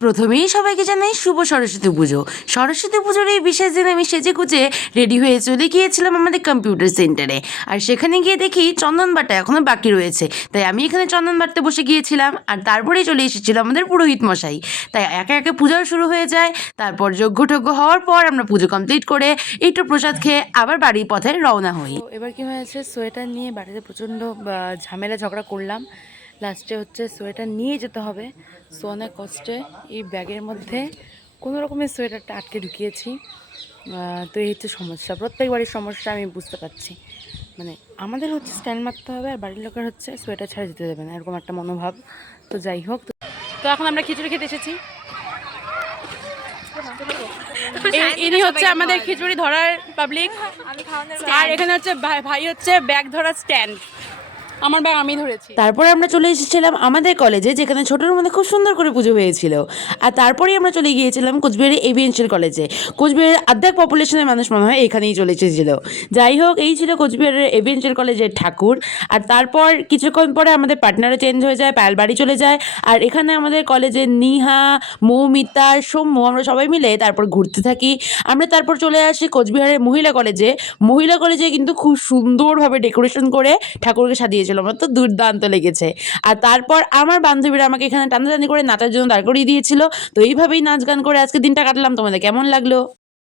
প্রথমেই সবাইকে জানাই শুভ সরস্বতী পুজো। সরস্বতী পুজোর এই বিশেষ দিনে আমি সেজে গুজে রেডি হয়ে চলে গিয়েছিলাম আমাদের কম্পিউটার সেন্টারে। আর সেখানে গিয়ে দেখি চন্দন বাটা এখনও বাকি রয়েছে, তাই আমি এখানে চন্দন বাটতে বসে গিয়েছিলাম। আর তারপরেই চলে এসেছিল আমাদের পুরোহিত মশাই, তাই একে একে পূজাও শুরু হয়ে যায়। তারপর যজ্ঞ হওয়ার পর আমরা পুজো কমপ্লিট করে একটু প্রসাদ খেয়ে আবার বাড়ির পথে রওনা হই। এবার কি হয়েছে, সোয়েটার নিয়ে বাড়িতে প্রচণ্ড ঝামেলা ঝগড়া করলাম। লাস্টে হচ্ছে সোয়েটার নিয়ে যেতে হবে, সো অনেক কষ্টে এই ব্যাগের মধ্যে কোনো রকমের সোয়েটারটা আটকে ঢুকিয়েছি। তো এই হচ্ছে সমস্যা, প্রত্যেক বাড়ির সমস্যা আমি বুঝতে পারছি। মানে আমাদের হচ্ছে স্ট্যান্ড মারতে হবে, আর বাড়ির লোকের হচ্ছে সোয়েটার ছাড়া যেতে দেবে না, এরকম একটা মনোভাব। তো যাই হোক, তো এখন আমরা খিচুড়ি খেতে এসেছি। ইনি হচ্ছে আমাদের খিচুড়ি ধরার পাবলিক, আর এখানে হচ্ছে ভাই হচ্ছে ব্যাগ ধরার স্ট্যান্ড। আমার ব্যাগ আমি ধরেছি। তারপরে আমরা চলে এসেছিলাম আমাদের কলেজে, যেখানে ছোটোর মধ্যে খুব সুন্দর করে পুজো হয়েছিল। আর তারপরেই আমরা চলে গিয়েছিলাম কোচবিহারের এভিয়েন্সিয়াল কলেজে। কোচবিহারের অর্ধেক পপুলেশনের মানুষ মনে হয় এখানেই চলে এসেছিলো। যাই হোক, এই ছিল কোচবিহারের এভিয়েন্সিয়াল কলেজের ঠাকুর। আর তারপর কিছুক্ষণ পরে আমাদের পার্টনারও চেঞ্জ হয়ে যায়, পায়েল বাড়ি চলে যায়। আর এখানে আমাদের কলেজের নিহা, মৌমিতা, সৌম্য, আমরা সবাই মিলে তারপর ঘুরতে থাকি। আমরা তারপর চলে আসি কোচবিহারের মহিলা কলেজে কিন্তু খুব সুন্দরভাবে ডেকোরেশন করে ঠাকুরকে সাজিয়েছিল, আমার তো দুর্দান্ত লেগেছে। আর তারপর আমার বান্ধবীরা আমাকে এখানে টানাটানি করে নাচার জন্য দাঁড় করিয়ে দিয়েছিল। তো এইভাবেই নাচ গান করে আজকে দিনটা কাটলাম। তোমাদের কেমন লাগলো?